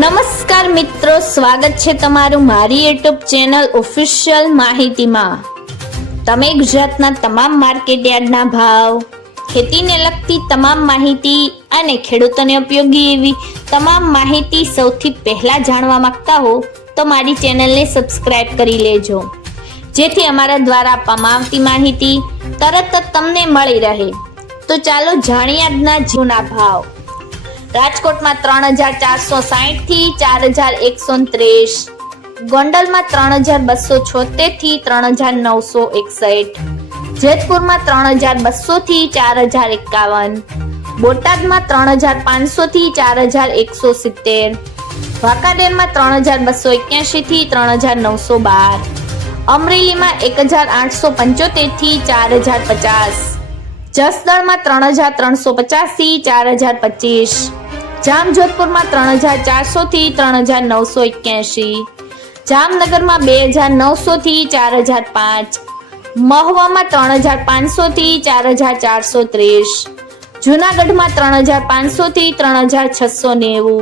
નમસ્કાર મિત્રો, સ્વાગત છે તમારું મારી યુટ્યુબ ચેનલ ઓફિશિયલ માહિતીમાં। તમે ગુજરાતના તમામ માર્કેટ યાર્ડના ભાવ, ખેતીને લગતી તમામ માહિતી અને ખેડૂતોને ઉપયોગી એવી તમામ માહિતી સૌથી પહેલા જાણવા માંગતા હો તો મારી ચેનલને સબસ્ક્રાઇબ કરી લેજો, જેથી અમારા દ્વારા આપવામાં આવતી માહિતી તરત જ તમને મળી રહે। તો ચાલો જાણીએ આજના જૂના ભાવ। રાજકોટમાં 3460 થી 4130, ગોંડલમાં 3276 થી 3961, જેતપુરમાં 3200 થી 4051, બોટાદમાં 3500 થી 4170, વાંકાનેરમાં 3281 થી 3912, અમરેલીમાં 1875 થી 4050, જસદણમાં 3350 થી 4025, જામજોધપુરમાં 3400 થી 3981, જામનગરમાં 2900 થી 4005, મહુવામાં 3500 થી 4430, જૂનાગઢમાં 3500 થી 3690,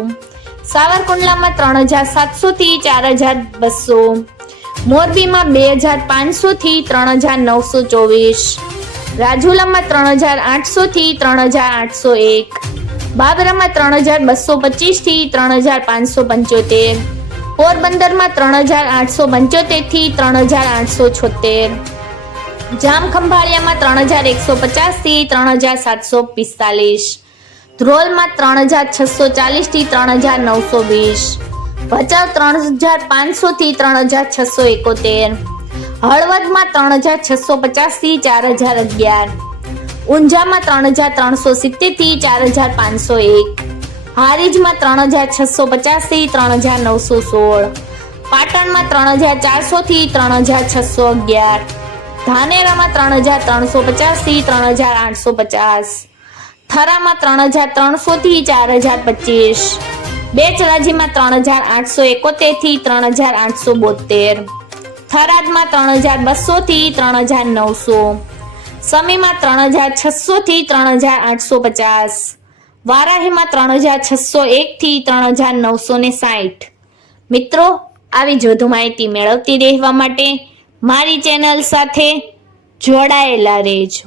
સાવરકુંડલામાં 3700 થી 4200, મોરબીમાં 2500 થી 3924, રાજુલામાં 3800 થી 3801, બાબરામાં 3225 થી 3575, પોરબંદરમાં 3875 થી 3876, જામખંભાળિયામાં 3150 થી 3745, ધ્રોલમાં 3640 થી 3920, ભચાઉ 3500 થી 3671, હળવદમાં 3650 થી 4011, ઊંઝામાં 3370 થી 4501, હારીજમાં 3650 થી 3916, પાટણમાં 3400 થી 3611, ધાનેરામાં 3350 થી 3850, થરામાં 3300 થી 4025, બેચરાજીમાં 3871 થી 3872, થરાદમાં 3200 થી 3900, સમીમાં 3600 થી 3850, વારાહીમાં 3601 થી 3960। મિત્રો, આવી જ વધુ માહિતી મેળવતી રહેવા માટે મારી ચેનલ સાથે જોડાયેલા રહેજો।